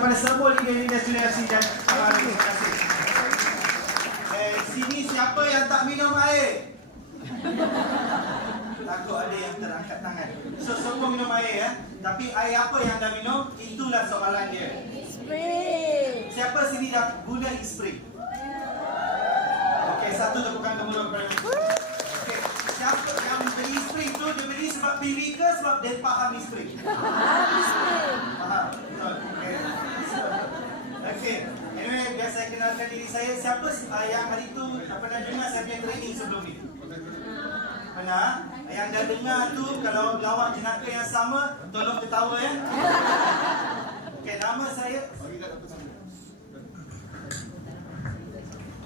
kepada semua leader-leader student FC dan terima kasih. Sini siapa yang tak minum air? Takut ada yang terangkat tangan. So semua minum air ya. Tapi air apa yang dah minum? Itulah soalan dia. Spray. Siapa sini dah guna spray? Okey, satu tepukan gemuruh kepada okey, siapa yang beli spray tu dia beli sebab pilih ke sebab dia faham spray? Faham. Betul. Okey. Okey. Anyway, biar saya kenalkan diri saya. Siapa yang hari tu pernah dengar saya punya training sebelum ni? Pernah? Yang dah dengar tu kalau lawak jenaka yang sama, tolong ketawa ya. Okey, nama saya.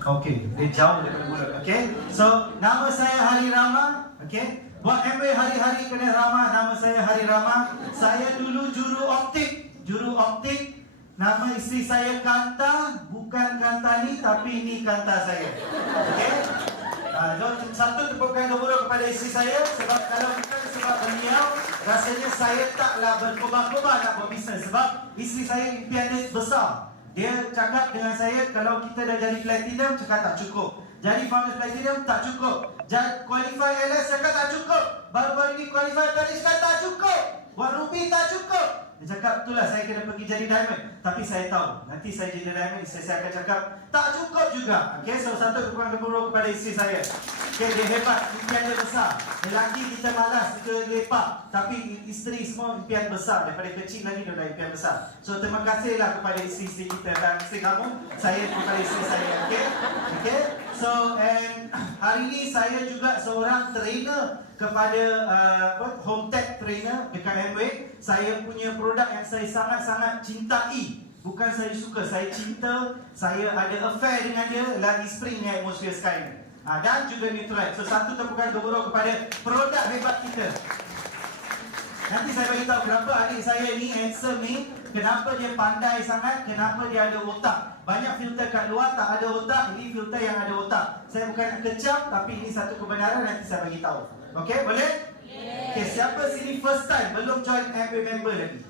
Okey, dia jauh daripada mulut. Okey. So, nama saya Hari Rama. Okey. Buat MBA hari-hari kena ramah. Nama saya Hari Rama. Saya dulu juru optik. Juru optik. Nama isteri saya Kanta. Bukan Kantani, tapi ini Kanta saya. Okey. Satu tepukan gemuruh kepada isteri saya. Sebab kalau bukan sebab beliau, rasanya saya taklah berkobar-kobar nak buat bisnes. Sebab isteri saya impian dia besar. Dia cakap dengan saya, kalau kita dah jadi platinum, cakap tak cukup. Jadi founders platinum, tak cukup. Jadi qualify LS, cakap tak cukup. Baru-baru ni qualify Paris, cakap tak cukup. Buat Ruby, tak cukup. Dia cakap, itulah saya kena pergi jadi diamond. Tapi saya tahu, nanti saya jadi diamond, saya akan cakap, tak cukup juga. Okay, so satu kekurangan gemuruh kepada isteri saya. Okay, dia hebat, impian dia besar. Lelaki kita malas, kita lepak. Tapi isteri semua impian besar. Daripada kecil lagi dia dah impian besar. So terima kasihlah kepada isteri-isteri kita dan isteri kamu. Saya kepada isteri saya. Okay, okay. So and hari ini saya juga seorang trainer kepada home tech trainer dekat Amway. Saya punya produk yang saya sangat-sangat cintai. Bukan saya suka, saya cinta. Saya ada affair dengan dia. Lagi spring ni atmosphere sekarang. Dan juga Nutrilite. So satu tepukan gemuruh kepada produk hebat kita. Nanti saya beritahu kenapa adik saya ni handsome ni, kenapa dia pandai sangat, kenapa dia ada otak. Banyak filter kat luar tak ada otak, ini filter yang ada otak. Saya bukan nak kecam, tapi ini satu kebenaran, nanti saya beritahu. Okey, boleh? Okey, siapa sini first time belum join Amway member lagi?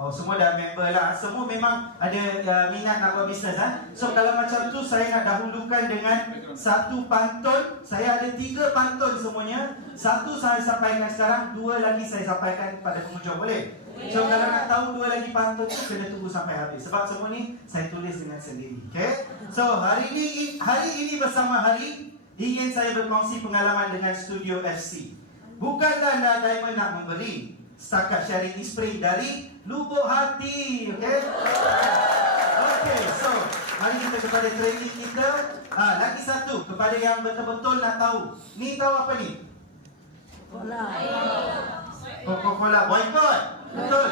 Oh, semua dah member lah. Semua memang ada minat nak buat bisnes. So kalau macam tu, saya nak dahulukan dengan satu pantun. Saya ada 3 pantun semuanya. Satu saya sampaikan sekarang, 2 lagi saya sampaikan pada penghujung. Boleh? So kalau nak tahu 2 lagi pantun tu, kena tunggu sampai habis. Sebab semua ni saya tulis dengan sendiri. Okay? So hari ini bersama Hari, ingin saya berkongsi pengalaman dengan Studio FC. Bukanlah anda diamond nak memberi, setakat sharing spray dari lubuk hati. Okay? Okay, so mari kita kepada training kita. Lagi satu, kepada yang betul-betul nak tahu. Ni tahu apa ni? Coca-Cola boycott. Betul.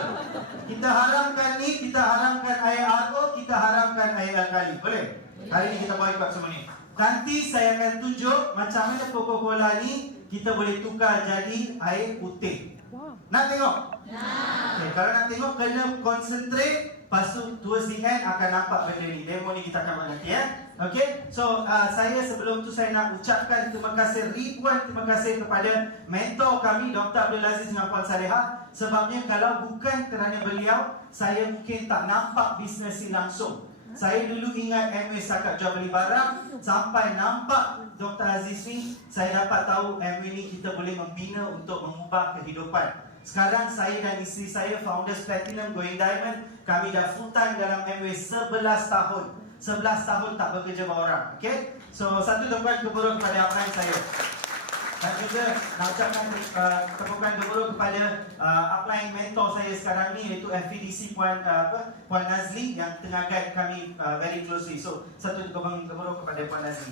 Kita haramkan ni, kita haramkan air RO, kita haramkan air alkali. Boleh? Hari ni kita boycott semua ni. Nanti saya akan tunjuk macam mana Coca-Cola ni kita boleh tukar jadi air putih. Nak tengok? Okay, kalau nak tengok kena concentrate. Lepas tu towards the end akan nampak benda ni. Demo ni kita akan buat nanti ya. Okay, so saya sebelum tu saya nak ucapkan terima kasih, ribuan terima kasih kepada mentor kami Dr. Abdul Aziz dengan Puan Salihah. Sebabnya kalau bukan kerana beliau, saya mungkin tak nampak bisnes ni langsung. Saya dulu ingat Amway setakat jual beli barang, sampai nampak Dr. Aziz ni, saya dapat tahu Amway ni kita boleh membina untuk mengubah kehidupan. Sekarang saya dan isteri saya Founders Platinum Going Diamond, kami dah full time dalam Amway 11 tahun. 11 tahun tak bekerja dengan orang. Okay? So satu tepukan gemuruh kepada upline saya. Dan juga nak ucapkan tepukan gemuruh kepada upline mentor saya sekarang ni, iaitu FVDC Puan Nazli yang tengah guide kami very closely. So satu tepukan gemuruh kepada Puan Nazli.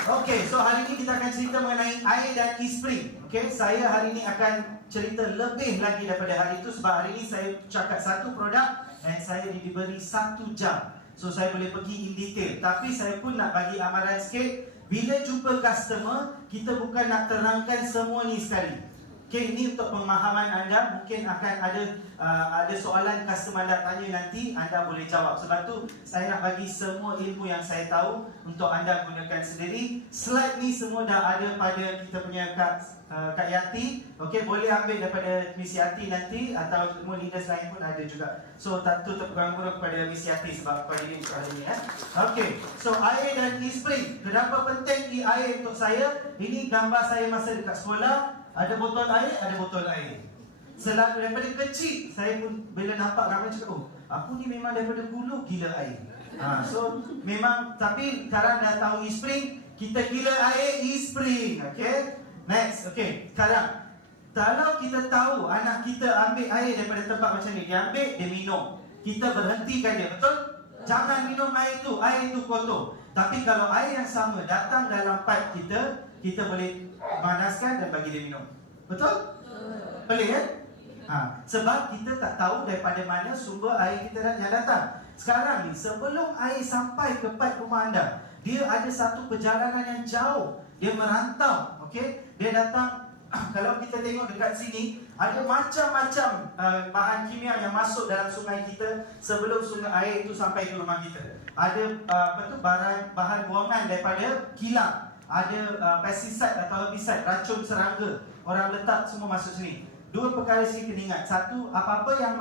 Okay, so hari ini kita akan cerita mengenai air dan e-spring. Okay, saya hari ini akan cerita lebih lagi daripada hari itu. Sebab hari ini saya cakap satu produk dan saya diberi 1 jam. So saya boleh pergi in detail. Tapi saya pun nak bagi amaran sikit. Bila jumpa customer, kita bukan nak terangkan semua ni sekali. Okay, ini untuk pemahaman anda. Mungkin akan ada soalan customer anda tanya nanti, anda boleh jawab. Sebab tu saya nak bagi semua ilmu yang saya tahu untuk anda gunakan sendiri. Slide ni semua dah ada pada kita punya Kak Yati. Okay, boleh ambil daripada Miss Yati nanti, atau semua leaders lain pun ada juga. So tak tu terpegang-pegang kepada Miss Yati sebab pada ini soalan ni. Okay, so air dan e-spring. Kenapa penting air untuk saya? Ini gambar saya masa dekat sekolah. Ada botol air, ada botol air. Selalu daripada kecil, saya pun bila nampak ramai cakap, oh, aku ni memang daripada dulu gila air. So memang, tapi sekarang dah tahu e-spring, kita gila air e-spring. Okay, next. Okay, sekarang kalau kita tahu anak kita ambil air daripada tempat macam ni, dia ambil, dia minum, kita berhentikan dia, betul? Jangan minum air itu kotor. Tapi kalau air yang sama datang dalam pipe kita, kita boleh panaskan dan bagi dia minum. Betul? Boleh kan? Sebab kita tak tahu daripada mana sumber air kita yang datang. Sekarang ni, sebelum air sampai ke pipe rumah anda, dia ada satu perjalanan yang jauh. Dia merantau. Okay? Dia datang. Kalau kita tengok dekat sini, ada macam-macam bahan kimia yang masuk dalam sungai kita sebelum sungai air itu sampai ke rumah kita. Ada bahan buangan daripada kilang. Ada pesticide atau herbicide, racun serangga, orang letak semua masuk sini. Dua perkara sini kena ingat. Satu, apa-apa yang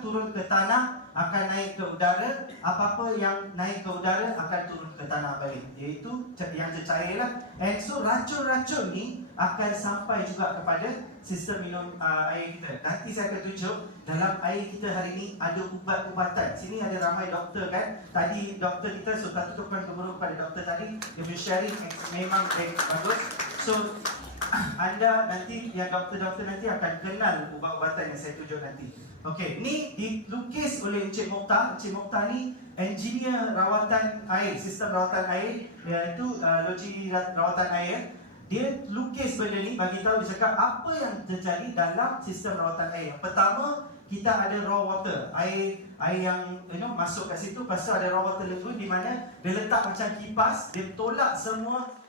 turun ke tanah akan naik ke udara. Apa-apa yang naik ke udara akan turun ke tanah balik. Iaitu yang cecair lah. And so racun-racun ni akan sampai juga kepada sistem minum air kita. Nanti saya akan tunjuk dalam air kita hari ni ada ubat-ubatan. Sini ada ramai doktor kan. Tadi doktor kita suka tutupkan kemuruh kepada doktor tadi. Dia punya sharing memang bagus. So anda nanti, yang doktor-doktor nanti akan kenal ubat-ubatan yang saya tunjuk nanti. Okey, ni dilukis oleh Encik Mokhtar. Encik Mokhtar ni engineer rawatan air, sistem rawatan air, iaitu logi rawatan air. Dia lukis benda ni, bagi tahu, dia cakap apa yang terjadi dalam sistem rawatan air. Pertama, kita ada raw water, air yang masuk kat situ. Lepas tu ada raw water lagoon, di mana dia letak macam kipas, dia tolak semua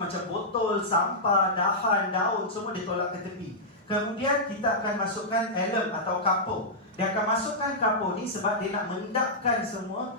macam botol, sampah, dahan, daun, semua dia tolak ke tepi. Kemudian kita akan masukkan alum atau kapur. Dia akan masukkan kapur ni sebab dia nak mendapkan semua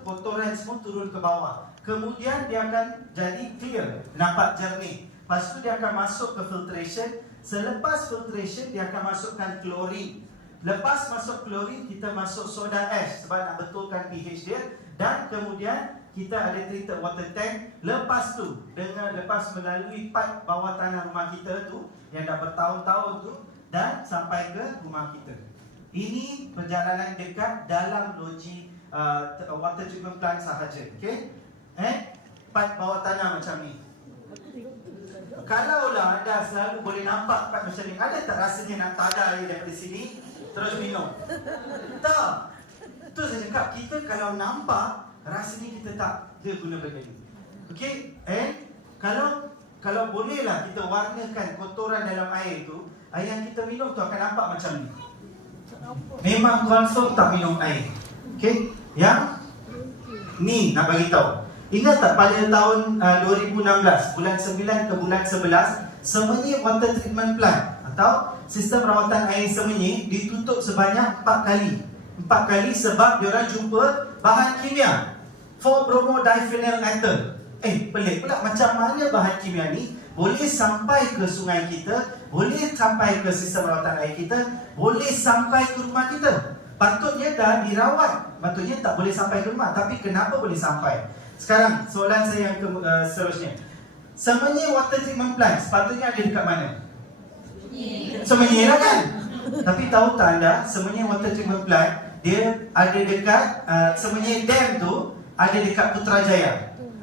kotoran semua turun ke bawah. Kemudian dia akan jadi clear, nampak jernih. Lepas tu dia akan masuk ke filtration. Selepas filtration dia akan masukkan klorin. Lepas masuk klorin, kita masuk soda ash sebab nak betulkan pH dia. Dan kemudian kita ada treated water tank. Lepas tu, lepas melalui pipe bawah tanah rumah kita tu, yang dah bertahun-tahun tu, dan sampai ke rumah kita. Ini perjalanan dekat dalam loji water treatment plant sahaja. Okay? Pipe bawah tanah macam ni. Kalaulah anda selalu boleh nampak pipe macam ni, ada tak rasanya nak tada air daripada sini terus minum? Tak. Tu saya cakap, kita kalau nampak, rasanya kita tak dia guna benda ni. Okay? Kalau bolehlah kita warnakan kotoran dalam air tu, air yang kita minum tu akan nampak macam ni. Memang confirm tak minum air. Okay? Yang ni nak bagi tahu. Ingat tak pada tahun 2016, bulan 9 ke bulan 11, Semenyi Water Treatment Plant atau sistem rawatan air Semenyi ditutup sebanyak 4 kali. 4 kali sebab diorang jumpa bahan kimia 4-bromodiphenyl ether. Pelik pula, macam mana bahan kimia ni boleh sampai ke sungai kita, boleh sampai ke sistem rawatan air kita, boleh sampai ke rumah kita. Patutnya dah dirawat, patutnya tak boleh sampai ke rumah. Tapi kenapa boleh sampai? Sekarang soalan saya yang seterusnya, Semenyi Water Treatment Plant sepatutnya ada dekat mana? Semenyi lah kan? Tapi tahu tak anda, Semenyi Water Treatment Plant dia ada dekat Semenyi Dam tu ada dekat Putrajaya.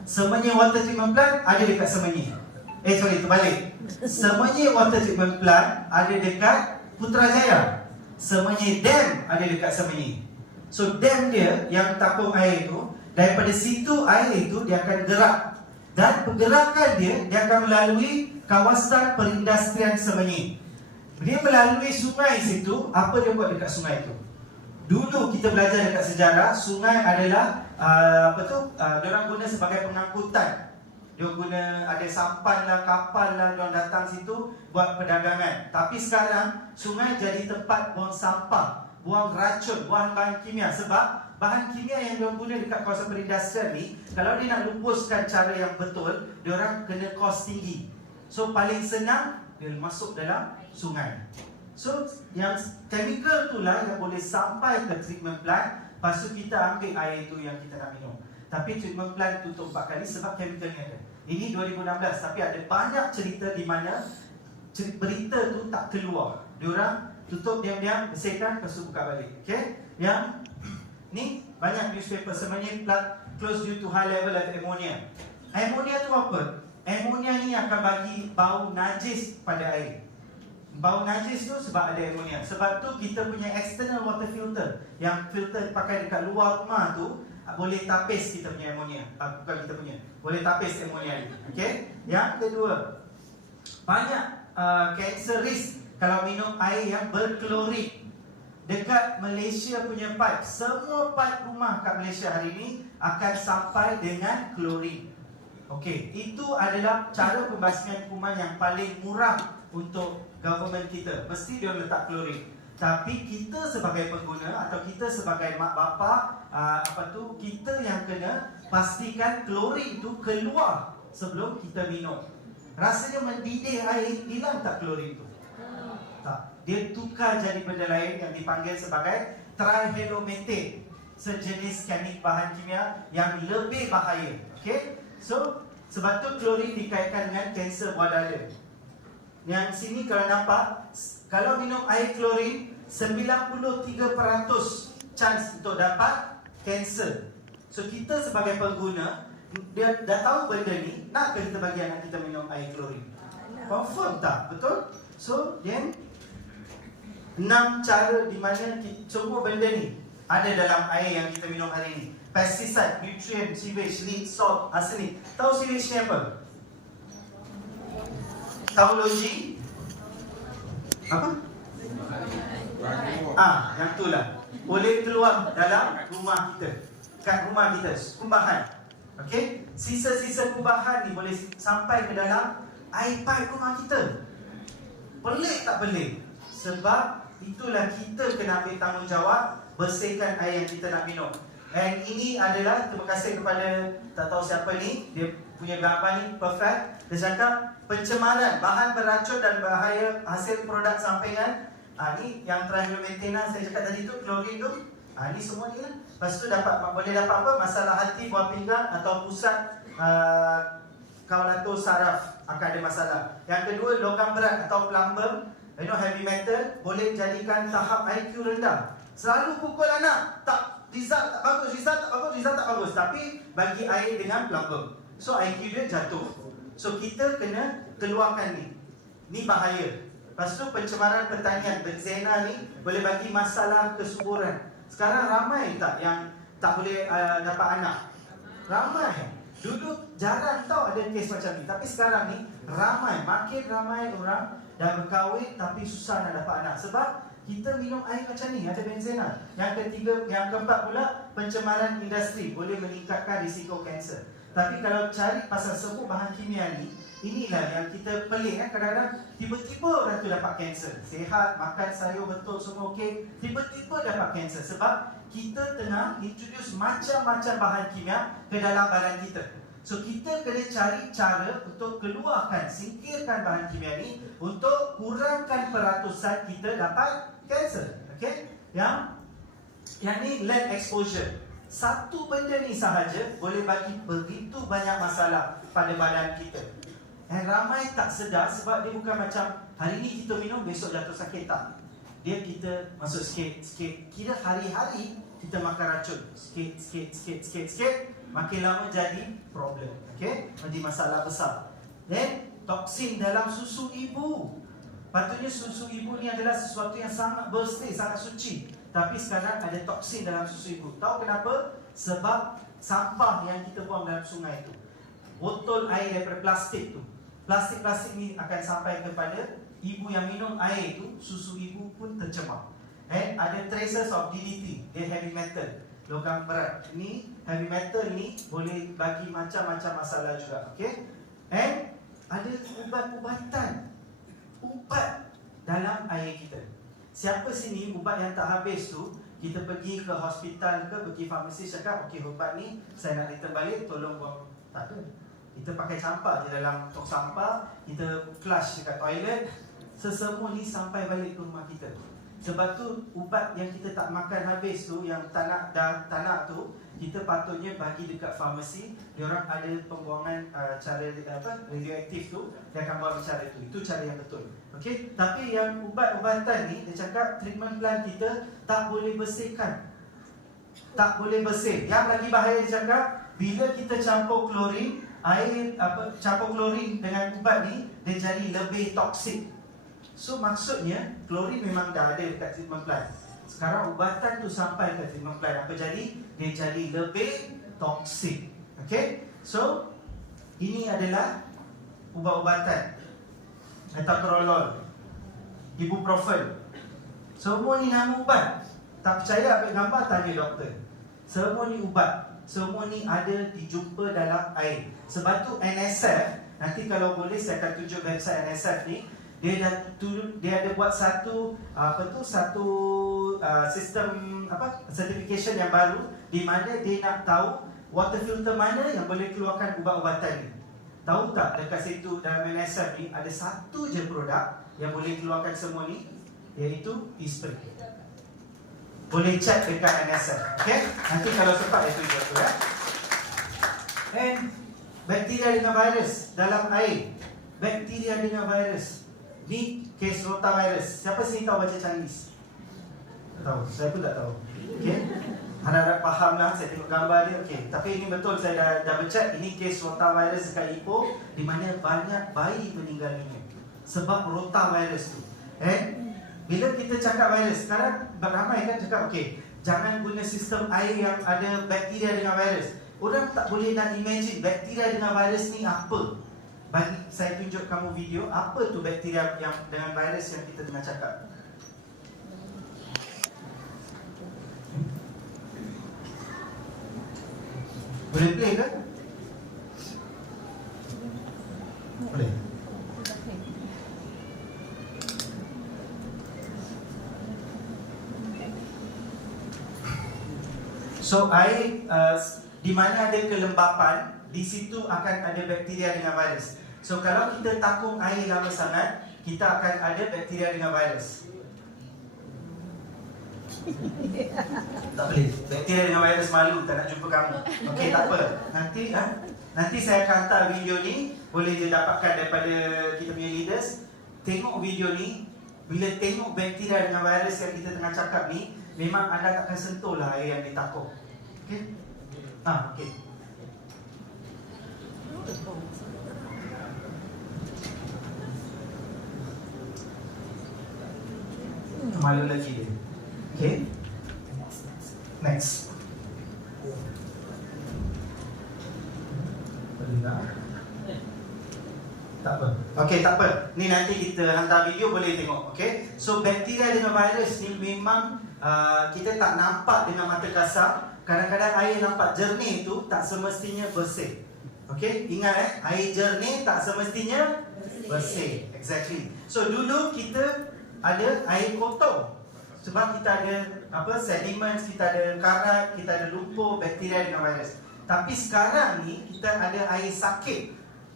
Semenyi Water Treatment Plant ada dekat Semenyi. Terbalik. Semenyi Water Treatment Plant ada dekat Putrajaya. Semenyi Dam ada dekat Semenyi. So dam dia yang tampung air tu, daripada situ air itu dia akan gerak. Dan pergerakan dia akan melalui kawasan perindustrian Semenyi. Dia melalui sungai situ. Apa dia buat dekat sungai itu? Dulu kita belajar dekat sejarah, sungai adalah diorang guna sebagai pengangkutan dia guna ada sampan lah, kapal lah, dia datang situ buat perdagangan. Tapi sekarang sungai jadi tempat buang sampah, buang racun, buang bahan kimia. Sebab bahan kimia yang dia guna dekat kawasan perindustrian ni, kalau dia nak lupuskan cara yang betul, dia orang kena kos tinggi. So paling senang dia masuk dalam sungai. So yang chemical tu lah yang boleh sampai ke treatment plant. Lepas tu kita ambil air tu yang kita nak minum. Tapi treatment plant tutup 4 kali sebab chemical ni ada. Ini 2016, tapi ada banyak cerita di mana berita tu tak keluar. Diorang tutup diam-diam, bersihkan, lepas tu buka balik. Okay? Yang ni banyak newspaper sebenarnya close due to high level of ammonia. Ammonia tu apa? Ammonia ni akan bagi bau najis pada air. Bau najis tu sebab ada ammonia. Sebab tu kita punya external water filter, yang filter pakai dekat luar rumah tu, boleh tapis kita punya ammonia. Bukan kita punya, boleh tapis ammonia ni. Okay? Yang kedua, banyak cancer risk kalau minum air yang berklorin. Dekat Malaysia punya pipe, semua pipe rumah kat Malaysia hari ni akan sampai dengan klorin. Okey, itu adalah cara pembasmian kuman yang paling murah untuk government kita. Mesti dia letak klorin. Tapi kita sebagai pengguna atau kita sebagai mak bapa, kita yang kena pastikan klorin tu keluar sebelum kita minum. Rasanya mendidih air, hilang tak klorin tu? Tak. Dia tukar jadi benda lain yang dipanggil sebagai trihalometane, sejenis kemik bahan kimia yang lebih bahaya. Okey? So, sebab tu klorin dikaitkan dengan kanser buah dada. Yang sini kalau nampak, kalau minum air klorin, 93% chance untuk dapat kanser. So kita sebagai pengguna, dia dah tahu benda ni, nak ke kita bagi anak kita minum air klorin? Confirm tak? Betul? So then 6 cara di mana semua benda ni ada dalam air yang kita minum hari ni. Pesticide, nutrient, sewage, lead, salt, arsenic. Tahu sewage ni apa? Tahu logi? Apa? Yang tu lah. Boleh keluar dalam rumah kita, kat rumah kita, kumbahan. Okey? Sisa-sisa kumbahan ni boleh sampai ke dalam air pipe rumah kita. Pelik tak pelik? Sebab itulah kita kena ambil tanggungjawab bersihkan air yang kita nak minum. Dan ini adalah, terima kasih kepada tak tahu siapa ni, dia punya gambar ni perfect. Dia cakap pencemaran bahan beracun dan bahaya hasil produk sampingan. Ni yang trihalometane saya cakap tadi tu, klorin tu. Ni semua ni lah. Lepas tu boleh dapat apa? Masalah hati, buah pinggang atau pusat kaulatur saraf akan ada masalah. Yang kedua, logam berat atau plumber, heavy metal, boleh jadikan tahap IQ rendah. Selalu pukul anak, result tak bagus, result tak bagus. Tapi bagi air dengan plumber, so IQ dia jatuh. So kita kena keluarkan ni. Ni bahaya. Lepas tu pencemaran pertanian, benzena ni boleh bagi masalah kesuburan. Sekarang ramai tak yang tak boleh dapat anak? Ramai. Dulu jarang tahu ada kes macam ni. Tapi sekarang ni ramai, makin ramai orang dah berkahwin tapi susah nak dapat anak. Sebab kita minum air macam ni, ada benzena. Yang ketiga, yang keempat pula, pencemaran industri boleh meningkatkan risiko kanser. Tapi kalau cari pasal semua bahan kimia ni, inilah yang kita pelik kan. Kadang-kadang tiba-tiba orang tu dapat kanser. Sihat, makan sayur betul, semua okey, tiba-tiba dapat kanser. Sebab kita tengah introduce macam-macam bahan kimia ke dalam badan kita. So kita kena cari cara untuk keluarkan, singkirkan bahan kimia ni untuk kurangkan peratusan kita dapat kanser. Okey? Yang ni lead exposure. Satu benda ni sahaja boleh bagi begitu banyak masalah pada badan kita. Dan ramai tak sedar sebab dia bukan macam hari ni kita minum, besok jatuh sakit, tak. Dia kita masuk sikit-sikit. Kira hari-hari kita makan racun. Sikit-sikit. Makin lama jadi problem. Okay? Jadi masalah besar. Then, toksin dalam susu ibu. Patutnya susu ibu ni adalah sesuatu yang sangat bersih, sangat suci. Tapi sekarang ada toksin dalam susu ibu. Tahu kenapa? Sebab sampah yang kita buang dalam sungai tu, botol air daripada plastik tu, plastik-plastik ni akan sampai kepada ibu yang minum air tu, susu ibu pun tercemar. Ada traces of DDT, dia heavy metal. logam berat. Ni heavy metal ni boleh bagi macam-macam masalah juga. Okay. And ada ubat-ubatan, ubat dalam air kita. Siapa sini ubat yang tak habis tu, kita pergi ke hospital ke, pergi farmasi cakap, okey ubat ni saya nak return balik, tolong buang. Tak ada. Kita pakai campak je dalam tong sampah, kita flush dekat toilet, sesemua ni sampai balik ke rumah kita. Sebab tu ubat yang kita tak makan habis tu, yang tak nak tu, kita patutnya bagi dekat farmasi. Diorang ada pembuangan cara radioaktif tu, dia akan buat cara tu. Itu cara yang betul. Okey, tapi yang ubat-ubatan ni, dia cakap treatment plant kita tak boleh bersihkan. Tak boleh bersih. Yang lagi bahaya dia cakap, bila kita campur klorin, campur klorin dengan ubat ni, dia jadi lebih toksik. So maksudnya klorin memang dah ada dekat treatment plant. Sekarang ubatan tu sampai ke treatment plant, apa jadi? Dia jadi lebih toksik. Okay? So ini adalah ubat-ubatan. Metoprolol, ibuprofen. Semua ni nama ubat. Tak percaya ambil gambar, tanya doktor. Semua ni ubat. Semua ni ada dijumpa dalam air. Sebab tu NSF, nanti kalau boleh saya akan tunjuk website NSF ni. Dia ada buat satu sistem certification yang baru, di mana dia nak tahu water filter mana yang boleh keluarkan ubat-ubatan ni. Tahu tak dekat situ dalam NSF ni ada satu je produk yang boleh keluarkan semua ni, iaitu e-spray. Boleh check dekat NSF. Okay? Nanti kalau sempat saya tunjuk tu ya. And bakteria dengan virus dalam air. Bakteria dengan virus. Ni kes rotavirus. Siapa sini tahu baca Chinese? Tak tahu, saya pun tak tahu. Okay, harap faham lah, saya tengok gambar dia. Okay, tapi ini betul, saya dah check. Ini kes rotavirus dekat Ipoh, di mana banyak bayi meninggal dunia sebab rotavirus tu. Bila kita cakap virus, sekarang ramai kan cakap, okay, jangan guna sistem air yang ada bakteria dengan virus. Orang tak boleh nak imagine bakteria dengan virus ni apa. Bagi saya tunjuk kamu video apa tu bakteria yang dengan virus yang kita tengah cakap. Boleh play ke? Boleh. So air di mana ada kelembapan, di situ akan ada bakteria dengan virus. So kalau kita takung air lama sangat, kita akan ada bakteria dengan virus. Tak boleh. Bakteria dengan virus malu, tak nak jumpa kamu. Okey, tak apa. Nanti saya akan hantar video ni, boleh je dapatkan daripada kita punya leaders. Tengok video ni. Bila tengok bakteria dengan virus yang kita tengah cakap ni, memang anda tak akan sentuh lah air yang ditakung. Okey? Okey. Malu lagi dia. Okay. Next. Boleh tak? Tak apa. Okay, tak apa. Ni nanti kita hantar video, boleh tengok. Okay. So bakteria dengan virus ni memang kita tak nampak dengan mata kasar. Kadang-kadang air nampak jernih tu tak semestinya bersih. Okay, ingat air jernih tak semestinya bersih. Exactly. So dulu kita ada air kotor. Sebab kita ada sediments, kita ada karat, kita ada lumpur, bakteria dengan virus. Tapi sekarang ni kita ada air sakit.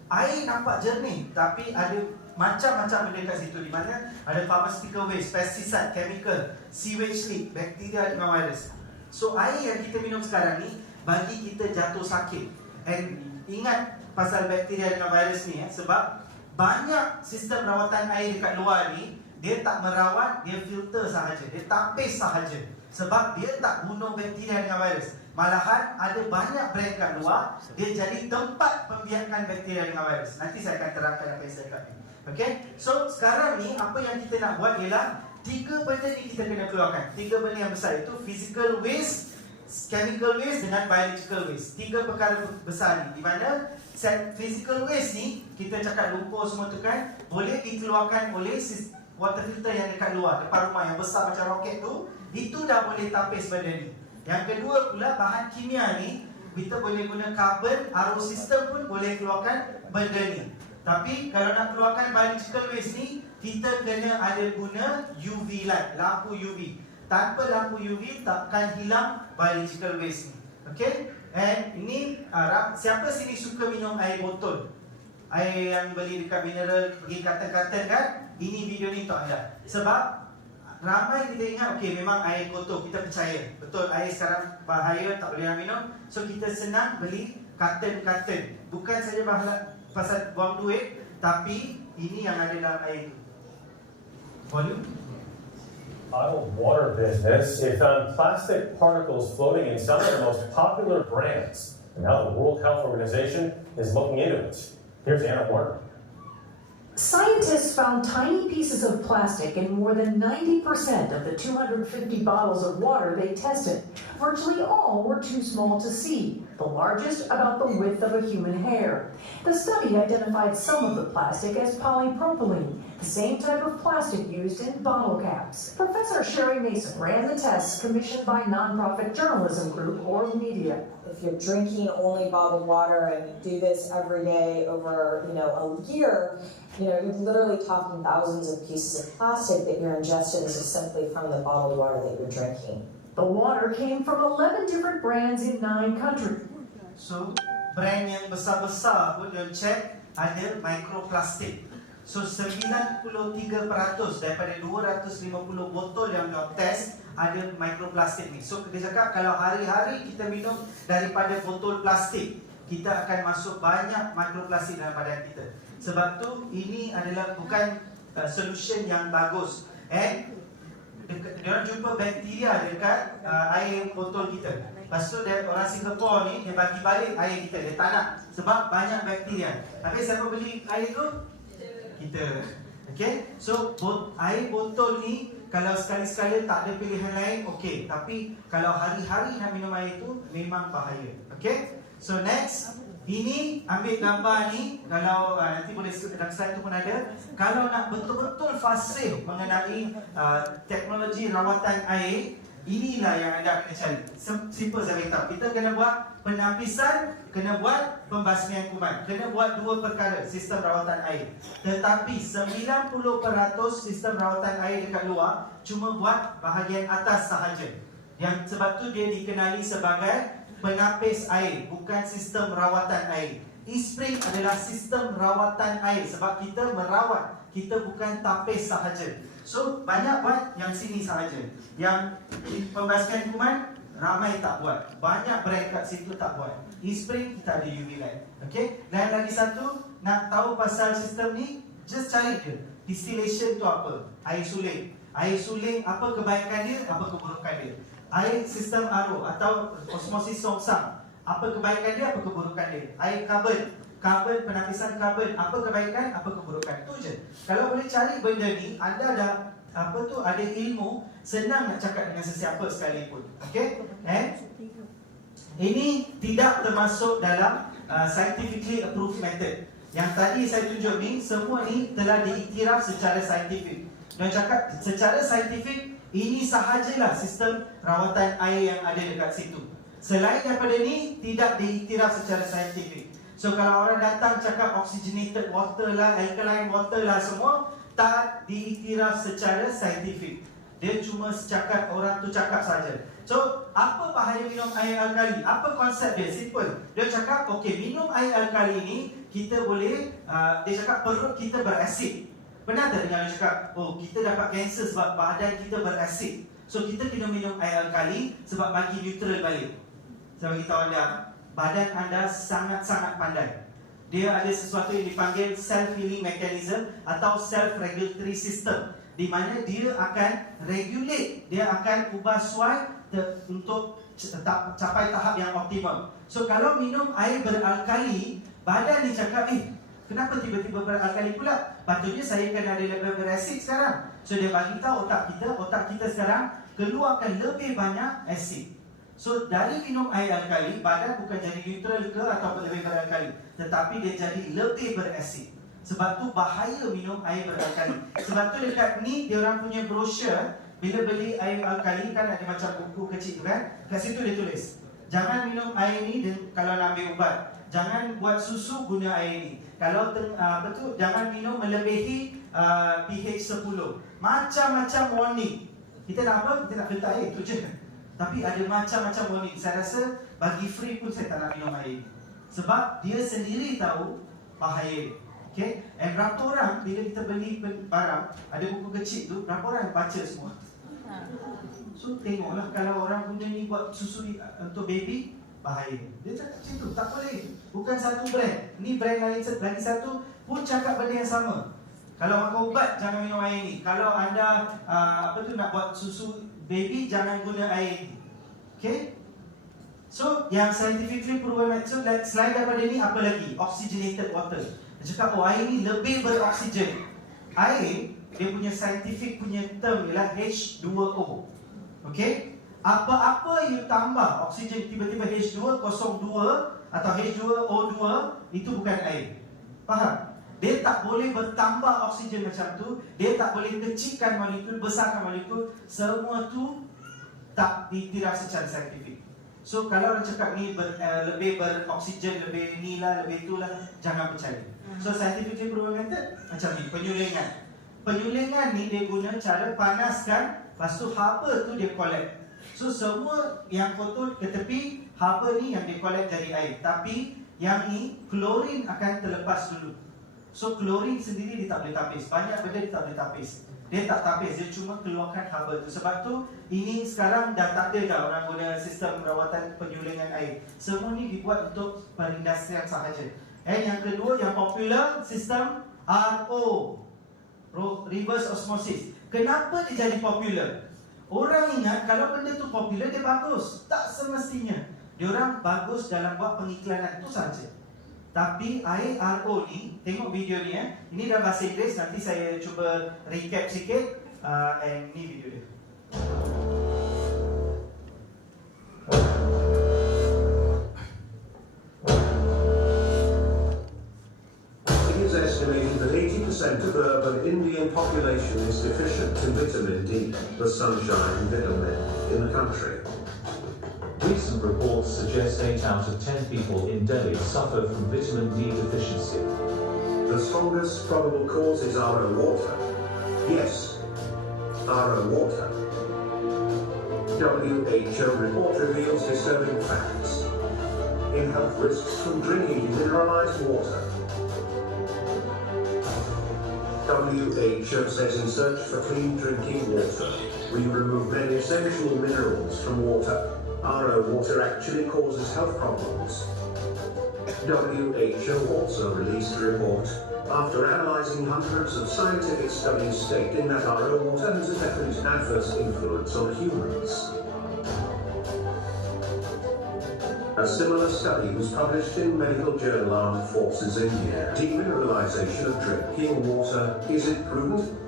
Air nampak jernih, tapi ada macam-macam benda kat situ, di mana ada pharmaceutical waste, pesticide, chemical, sewage leak, bakteria dengan virus. So air yang kita minum sekarang ni bagi kita jatuh sakit. And ingat pasal bakteria dengan virus ni sebab banyak sistem rawatan air dekat luar ni, dia tak merawat, dia filter sahaja, dia tapis sahaja. Sebab dia tak bunuh bakteria dengan virus. Malahan ada banyak brand kat luar, dia jadi tempat pembiakan bakteria dengan virus. Nanti saya akan terangkan apa yang saya cakap ni. Okay, so sekarang ni apa yang kita nak buat ialah 3 benda ni kita kena keluarkan. 3 benda yang besar, itu physical waste, chemical waste dengan biological waste. 3 perkara besar ni, di mana physical waste ni, kita cakap lumpur semua tu kan, boleh dikeluarkan oleh water filter yang dekat luar, depan rumah yang besar macam roket tu, itu dah boleh tapis benda ni. Yang kedua pula, bahan kimia ni kita boleh guna karbon, RO sistem pun boleh keluarkan benda ni. Tapi kalau nak keluarkan biological waste ni, kita kena ada guna UV light, lampu UV. Tanpa lampu UV takkan hilang biological waste ni. Okay? And ini siapa sini suka minum air botol? Air yang beli dekat mineral, pergi kata-kata kan? Ini video ni untuk anda. Sebab ramai kita ingat, okey memang air kotor, kita percaya. Betul, air sekarang bahaya, tak boleh minum. So kita senang beli karton-karton. Bukan saja pasal buang duit, tapi ini yang ada dalam air itu. Volume. Bottled water business, it found plastic particles floating in some of the most popular brands. And now the World Health Organization is looking into it. Here's Anna Warner. Scientists found tiny pieces of plastic in more than 90% of the 250 bottles of water they tested. Virtually all were too small to see, the largest about the width of a human hair. The study identified some of the plastic as polypropylene, the same type of plastic used in bottle caps. Professor Sherry Mason ran the tests commissioned by nonprofit journalism group or media. If you're drinking only bottled water and you do this every day over, a year, you're literally talking thousands of pieces of plastic that you're ingesting just simply from the bottled water that you're drinking. The water came from 11 different brands in 9 countries. So, brand yang besar-besar pun dia check ada mikroplastik. So, 93% daripada 250 botol yang dia test ada mikroplastik ni. So, dia cakap kalau hari-hari kita minum daripada botol plastik, kita akan masuk banyak mikroplastik dalam badan kita. Sebab tu ini adalah bukan solution yang bagus. And dia jumpa bakteria dekat air botol kita. Lepas tu orang Singapura ni dia bagi balik air kita, dia tak nak sebab banyak bakteria. Tapi siapa beli air tu? Kita. Okay? So air botol ni kalau sekali-sekala tak ada pilihan lain, okey. Tapi kalau hari-hari nak minum air tu memang bahaya. Okay? So next, ini ambil gambar ni. Kalau nanti boleh dalam slide tu pun ada. Kalau nak betul-betul fasih mengenai teknologi rawatan air, inilah yang anda kena cari. Simple saya beritahu. Kita kena buat penapisan, kena buat pembasmian kuman, kena buat dua perkara sistem rawatan air. Tetapi 90% sistem rawatan air dekat luar cuma buat bahagian atas sahaja. Yang sebab tu dia dikenali sebagai penapis air, bukan sistem rawatan air. E-spring adalah sistem rawatan air sebab kita merawat, kita bukan tapis sahaja. So banyak buat yang sini sahaja. Yang pembasmian kuman ramai tak buat. Banyak brand kat situ tak buat. E-spring kita ada UV light. Okay? Dan lagi satu, nak tahu pasal sistem ni, just cari dia. Distillation tu apa? Air suling. Air suling apa kebaikan dia, apa keburukan dia. Air sistem RO atau osmosis songsang, apa kebaikan dia, apa keburukan dia. Air karbon, penapisan karbon, apa kebaikan, apa keburukan. Itu je. Kalau boleh cari benda ni, anda dah ada ilmu, senang nak cakap dengan sesiapa sekalipun. Okay? And ini tidak termasuk dalam scientifically approved method. Yang tadi saya tunjuk ni, semua ni telah diiktiraf secara saintifik. Dan cakap secara saintifik, ini sahajalah sistem rawatan air yang ada dekat situ. Selain daripada ni, tidak diiktiraf secara saintifik. So kalau orang datang cakap oxygenated water lah, alkaline water lah, semua tak diiktiraf secara saintifik. Dia cuma cakap, orang tu cakap saja. So apa bahaya minum air alkali? Apa konsep dia? Simple. Dia cakap, okey, minum air alkali ni kita boleh, dia cakap perut kita berasid. Benar tak dengar dia cakap, oh kita dapat kanser sebab badan kita berasid. So kita kena minum air alkali sebab bagi neutral balik. Saya bagi tahu anda, badan anda sangat-sangat pandai. Dia ada sesuatu yang dipanggil self-healing mechanism atau self-regulatory system, di mana dia akan regulate, dia akan ubah suai untuk capai tahap yang optimum. So kalau minum air beralkali, badan dia cakap, kenapa tiba-tiba beralkali pula? Patutnya saya kena ada level berasid sekarang. So dia bagi tahu otak kita sekarang keluarkan lebih banyak asid. So dari minum air alkali, badan bukan jadi neutral ke atau lebih beralkali, tetapi dia jadi lebih berasid. Sebab tu bahaya minum air beralkali. Sebab tu dekat ni dia orang punya brosur bila beli air alkali kan ada macam buku kecil tu kan, kat situ dia tulis jangan minum air ni kalau nak ambil ubat, jangan buat susu guna air ni, kalau jangan minum melebihi pH 10. Macam-macam warning. Kita nak apa? Kita nak filter air, tu je. Tapi ada macam-macam warning. Saya rasa bagi free pun saya tak nak minum air ni, sebab dia sendiri tahu bahaya. Okay? And berapa orang bila kita beli barang, ada buku kecil tu, berapa orang baca semua? So tengoklah, kalau orang guna ni buat susu untuk baby, bahaya. Dia cakap macam tu, tak boleh. Bukan satu brand, ni brand lain lagi satu pun cakap benda yang sama. Kalau makan ubat, jangan minum air ni. Kalau anda nak buat susu baby, jangan guna air ni. Okay? So yang scientifically proven, so selain daripada ni, apa lagi? Oxygenated water. Dia cakap, oh air ni lebih beroksigen. Air, dia punya scientific punya term ialah H2O. Okay? Apa-apa you tambah oksigen tiba-tiba H202 atau H2O2, itu bukan air. Faham? Dia tak boleh bertambah oksigen macam tu, dia tak boleh kecilkan molekul, besarkan molekul. Semua tu tidak secara saintifik. So kalau orang cakap ni lebih beroksigen, lebih ni lah, lebih tu lah, jangan percaya. So scientifically proven method macam ni, penyulingan. Penyulingan ni dia guna cara panaskan, lepas tu haba tu dia collect. So semua yang kotor ke tepi, haba ni yang dia collect jadi air. Tapi yang ni klorin akan terlepas dulu. So klorin sendiri dia tak boleh tapis. Banyak benda dia tak boleh tapis. Dia tak tapis, dia cuma keluarkan haba tu. Sebab tu ini sekarang dah tak ada dah orang guna sistem rawatan penyulingan air. Semua ni dibuat untuk perindustrian sahaja. And yang kedua, yang popular, sistem RO, reverse osmosis. Kenapa dia jadi popular? Orang ingat kalau benda tu popular, dia bagus. Tak semestinya. Diorang bagus dalam buat pengiklanan tu saja. Tapi air RO ni, tengok video ni ini dalam bahasa Inggeris, nanti saya cuba recap sikit. And ni video dia. It is estimated that 80% of urban Indian population is deficient in vitamin D, the sunshine vitamin, in the country. Recent reports suggest 8 out of 10 people in Delhi suffer from vitamin D deficiency. The strongest probable cause is RO water. Yes, RO water. WHO report reveals disturbing facts in health risks from drinking mineralized water. WHO says in search for clean drinking water, we remove many essential minerals from water. RO water actually causes health problems. WHO also released a report after analyzing hundreds of scientific studies stating that RO water has a definite adverse influence on humans. A similar study was published in medical journal Armed Forces India. Demineralization of drinking water, is it prudent?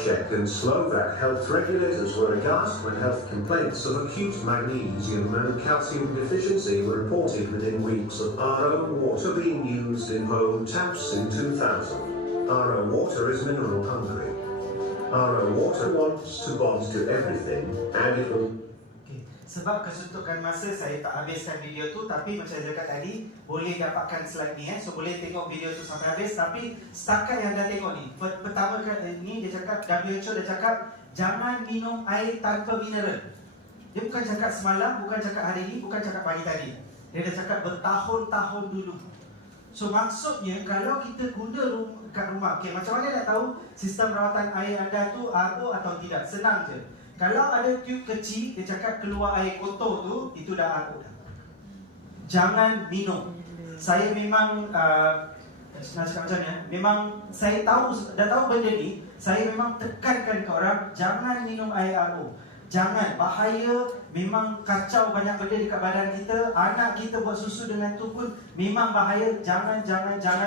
Czech and Slovak health regulators were aghast when health complaints of acute magnesium and calcium deficiency were reported within weeks of RO water being used in home taps in 2000. RO water is mineral hungry. RO water wants to bond to everything, and it will. Sebab kesuntukan masa, saya tak habiskan video tu. Tapi macam saya cakap tadi, boleh dapatkan slide ni So boleh tengok video tu sampai habis. Tapi setakat yang dah tengok ni, pertama ni dia cakap, WHO dia cakap jangan minum air tanpa mineral. Dia bukan cakap semalam, bukan cakap hari ni, bukan cakap pagi tadi. Dia dah cakap bertahun-tahun dulu. So maksudnya kalau kita guna kat rumah, macam mana nak tahu sistem rawatan air anda tu RO atau tidak? Senang je. Kalau ada tube kecil, dia cakap keluar air kotor tu, itu dah RO dah. Jangan minum. Saya memang nak cakap macam ni, memang saya dah tahu benda ni. Saya memang tekankan ke orang, jangan minum air RO. Jangan, bahaya. Memang kacau banyak benda dekat badan kita. Anak kita buat susu dengan tu pun memang bahaya. Jangan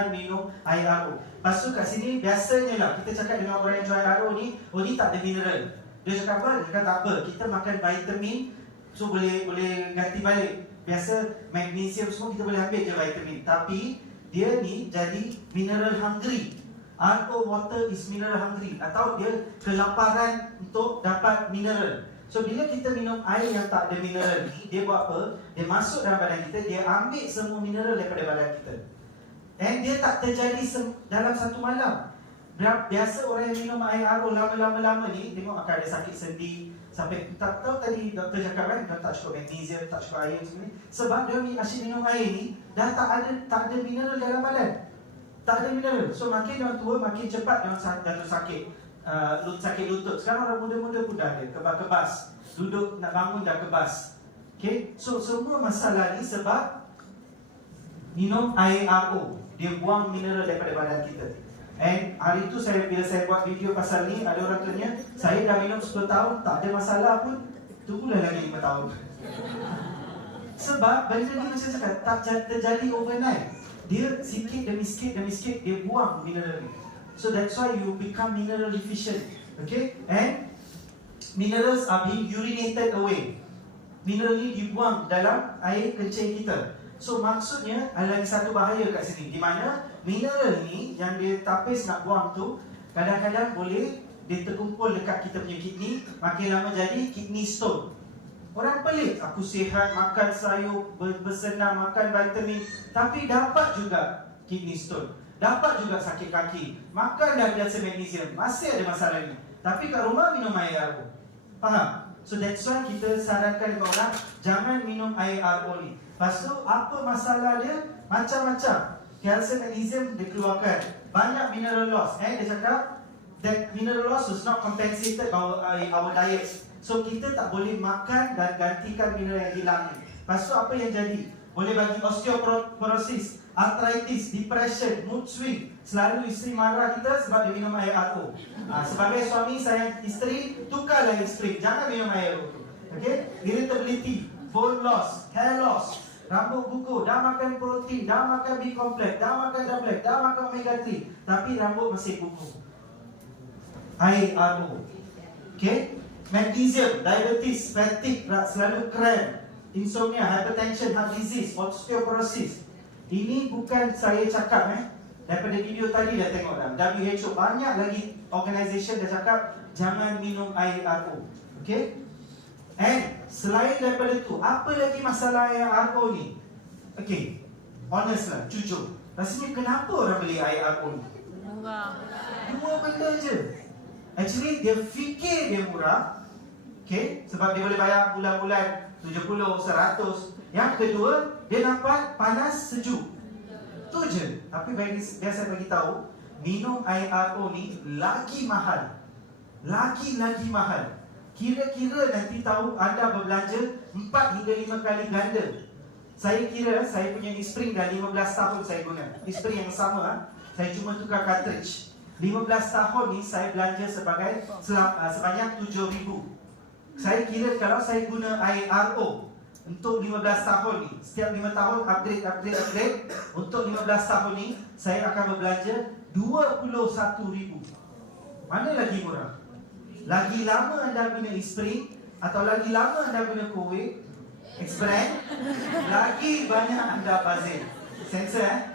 minum air RO. Lepas tu kat sini, biasanya lah kita cakap dengan orang yang jual air RO ni, oh ni tak ada mineral. Dia cakap apa? Dia cakap tak apa, kita makan vitamin, so boleh ganti balik. Biasa magnesium semua kita boleh ambil je vitamin. Tapi dia ni jadi mineral hungry. RO water is mineral hungry, atau dia kelaparan untuk dapat mineral. So bila kita minum air yang tak ada mineral ni, dia buat apa? Dia masuk dalam badan kita, dia ambil semua mineral daripada badan kita. And dia tak terjadi dalam satu malam. Biasa orang yang minum air RO lama-lama ni, tengok akan ada sakit sendi. Sampai tak tahu tadi doktor cakap kan, dia tak cukup magnesium, tak cukup air semua ni. Sebab dia asyik minum air ni, dah tak ada mineral dalam badan. Tak ada mineral. So makin dia tua, makin cepat dia jatuh sakit. Sakit lutut. Sekarang orang muda-muda pun dah ada kebas-kebas. Duduk nak bangun dah kebas. Okay, so semua masalah ni sebab minum air RO. Dia buang mineral daripada badan kita. And hari tu bila saya buat video pasal ni, ada orang tanya, saya dah minum 10 tahun, tak ada masalah pun. Tunggulah lagi 5 tahun. Sebab benda ni macam cakap, tak terjadi overnight. Dia sikit demi sikit, dia buang mineral ni. So that's why you become mineral deficient. Okay? And minerals are being urinated away. Mineral ni dibuang dalam air kencing kita. So maksudnya ada lagi satu bahaya kat sini, di mana mineral ni yang dia tapis nak buang tu, kadang-kadang boleh dia terkumpul dekat kita punya kidney, makin lama jadi kidney stone. Orang pelik, aku sihat, makan sayur, bersenam, makan vitamin, tapi dapat juga kidney stone, dapat juga sakit kaki, makan dah biasa magnesium, masih ada masalah ni. Tapi kat rumah minum air RO. Faham? So that's why kita sarankan kepada orang, jangan minum air RO ni. Lepas tu, apa masalah dia? Macam-macam. Calcium, magnesium dikeluarkan, banyak mineral loss. Dia cakap, that mineral loss was not compensated by our diet. So kita tak boleh makan dan gantikan mineral yang hilang ni. Lepas tu apa yang jadi? Boleh bagi osteoporosis, arthritis, depression, mood swing. Selalu isteri marah kita sebab dia minum air RO. Sebagai suami sayang isteri, tukarlah isteri, jangan minum air RO tu. Okay? Irritability, bone loss, hair loss, rambut gugur, dah makan protein, dah makan B-complex, dah makan double, dah makan omega 3, tapi rambut masih gugur. Air RO. Okay? Magnesium, diabetes, fatigue, selalu cramp, insomnia, hypertension, heart disease, osteoporosis. Ini bukan saya cakap daripada video tadi dah tengok dah. WHO, banyak lagi organisation dah cakap jangan minum air RO. Okay? And selain daripada tu, apa lagi masalah air RO ni? Okay, honest lah, jujur, rasanya kenapa orang beli air RO ni? Murah. Dua benda je. Actually dia fikir dia murah. Okay, sebab dia boleh bayar bulan-bulan 70, 100. Yang kedua, dia dapat panas sejuk. Tu je. Tapi biasa bagi tahu, minum air RO ni lagi mahal. Lagi mahal. Kira-kira nanti tahu anda berbelanja 4 hingga 5 kali ganda. Saya kira saya punya e-spring dah 15 tahun saya guna. E-spring yang sama, saya cuma tukar cartridge. 15 tahun ni saya belanja sebanyak 7,000. Saya kira kalau saya guna air RO untuk 15 tahun ni, setiap 5 tahun upgrade. Untuk 15 tahun ni saya akan berbelanja 21,000. Mana lagi murah? Lagi lama anda guna e-spring atau lagi lama anda guna Kuwait X-brand, lagi banyak anda bazir. Sensor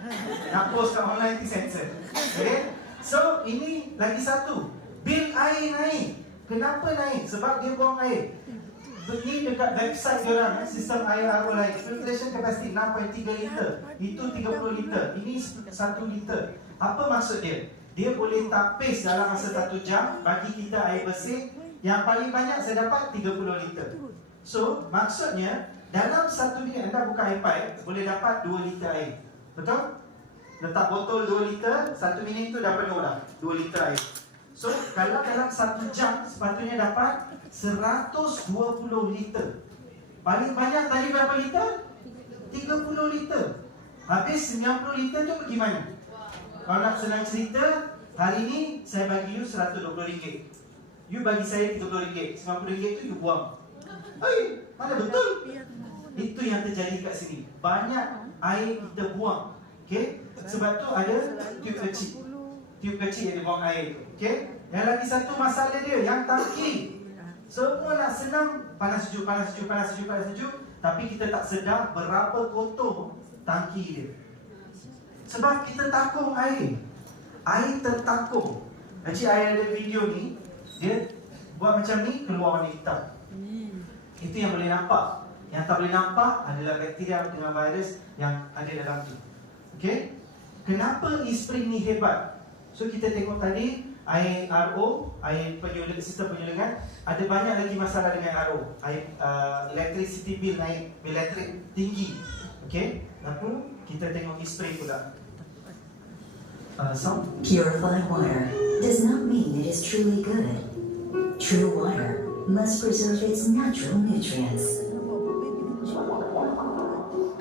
nak post kat online ni sensor. Okay? So ini lagi satu, bil air naik. Kenapa naik? Sebab dia buang air. Pergi dekat website diorang, sistem air RO lain, filtration capacity 6.3 liter, itu 30 liter, ini 1 liter. Apa maksud dia? Dia boleh tapis dalam masa 1 jam, bagi kita air bersih. Yang paling banyak saya dapat 30 liter. So maksudnya dalam 1 minit anda buka air pipe, boleh dapat 2 liter air. Betul? Letak botol 2 liter, 1 minit tu dah penuh dah 2 liter air. So, kalau dalam 1 jam sepatutnya dapat 120 liter. Paling banyak tadi berapa liter? 30 liter. Habis 90 liter tu pergi mana? Kalau nak senang cerita, hari ni saya bagi you RM120. You bagi saya RM30. RM90 tu you buang. Mana betul? Itu yang terjadi kat sini. Banyak air kita buang. Okay? Sebab tu ada tube kecil. Tube kecil yang dia buang air tu. Okay? Yang lagi satu masalah dia, yang tangki. Semua nak senang, panas sejuk. Tapi kita tak sedar berapa kotor tangki dia. Sebab kita takung air. air tertakung. Actually, I ada video ni, dia buat macam ni, keluar warna hitam. Itu yang boleh nampak. Yang tak boleh nampak adalah bakteria dengan virus yang ada dalam tu. Okay? Kenapa e-spring ni hebat? So kita tengok tadi air RO, air sistem penyulingan, ada banyak lagi masalah dengan RO. Air electricity bill naik, bil elektrik tinggi. Okay? Lalu kita tengok e-spring pula. Purified water does not mean it is truly good. True water must preserve its natural nutrients.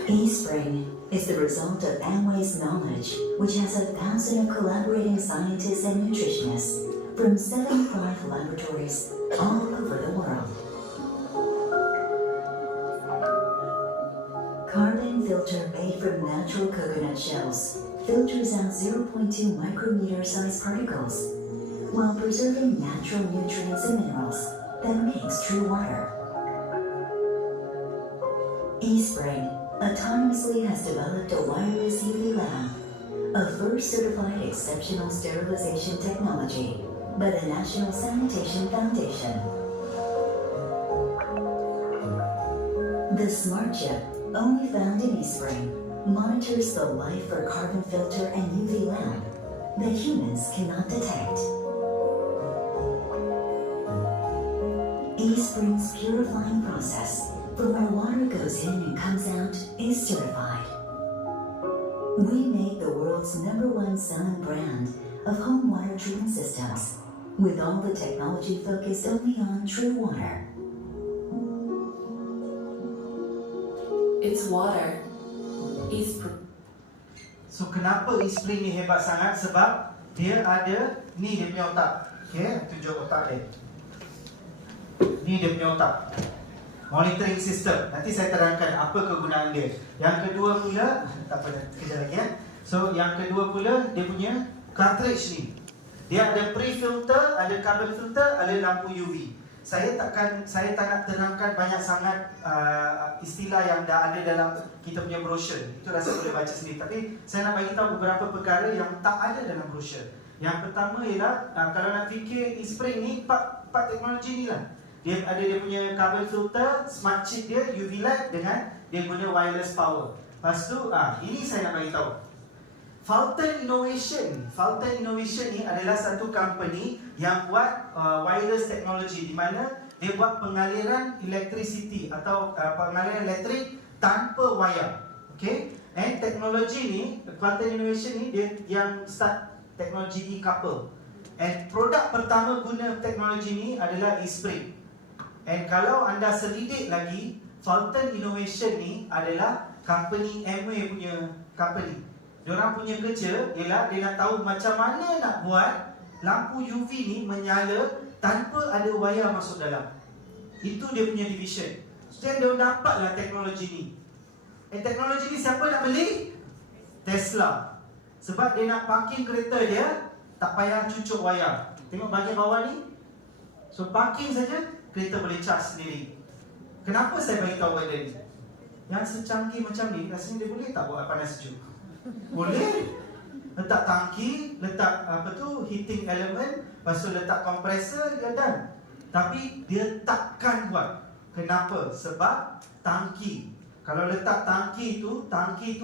eSpring is the result of Amway's knowledge, which has 1,000 collaborating scientists and nutritionists from 75 laboratories all over the world. Carbon filter made from natural coconut shells filters out 0.2 micrometer sized particles while preserving natural nutrients and minerals that makes true water. eSpring autonomously has developed a wireless UV lamp, a first certified exceptional sterilization technology by the National Sanitation Foundation. The smart chip, only found in eSpring, monitors the life for carbon filter and UV lamp that humans cannot detect. eSpring's purifying process for where water goes in and comes out is certified. We make the world's #1 selling brand of home water treatment systems, with all the technology focused only on true water. It's water. eSpring. So kenapa eSpring ni hebat sangat? Sebab dia ada, ni dia punya otak. Okay, tunjuk otak dia. Ni dia punya otak. Monitoring system. Nanti saya terangkan apa kegunaan dia. Yang kedua pula, tak apa, kejap lagi ya. So yang kedua pula, dia punya cartridge ni. Dia ada pre-filter, ada carbon filter, ada lampu UV. Saya tak nak terangkan banyak sangat istilah yang dah ada dalam kita punya brochure. Itu rasa boleh baca sendiri. Tapi saya nak bagi tahu beberapa perkara yang tak ada dalam brochure. Yang pertama ialah kalau nak fikir eSpring ni, empat teknologi ni lah. Dia ada dia punya carbon filter, smart chip dia, UV light dengan dia guna wireless power. Lepas tu, ini saya nak bagi tahu. Fulton Innovation ni adalah satu company yang buat wireless technology, di mana dia buat pengaliran electricity atau pengaliran elektrik tanpa wayar. Okay? And teknologi ni, Fulton Innovation ni dia yang start teknologi e-couple. And produk pertama guna teknologi ni adalah eSpring. And kalau anda selidik lagi, Fulton Innovation ni adalah company Amway punya company. Diorang punya kerja ialah dia nak tahu macam mana nak buat lampu UV ni menyala tanpa ada wayar masuk dalam. Itu dia punya division. So dia dapatlah teknologi ni. Teknologi ni siapa nak beli? Tesla. Sebab dia nak parking kereta dia tak payah cucuk wayar. Tengok bahagian bawah ni. So parking saja kereta boleh charge sendiri. Kenapa saya bagi tahu pada ni? Yang secanggih macam ni rasanya dia boleh tak buat panas sejuk? Boleh. Letak tangki, letak heating element, lepas tu letak kompresor, dia done. Tapi dia takkan buat. Kenapa? Sebab tangki. Kalau letak tangki itu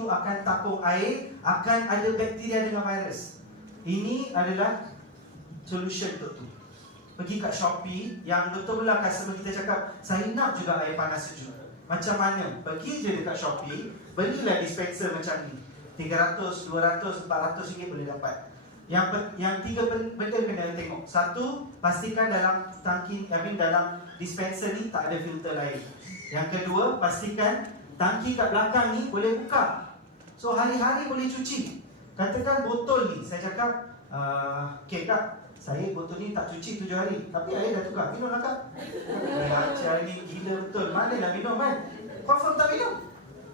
akan tapung air, akan ada bakteria dengan virus. Ini adalah solution untuk tu. Pergi kat Shopee, yang betul-betul customer kita cakap, saya nak juga air panas sejuk. Macam mana? Pergi je dekat Shopee, belilah dispenser macam ni. 300, 200, 400 ringgit boleh dapat. Yang tiga benda kena tengok. Satu, pastikan dalam tangki, dalam dispenser ni tak ada filter lain. Yang kedua, pastikan tangki kat belakang ni boleh buka. So hari-hari boleh cuci. Katakan botol ni, saya cakap, okay kak, saya botol ni tak cuci 7 hari, tapi air dah tukar, minum lah kak. Macam ni gila betul, mana nak minum kan? Confirm tak minum.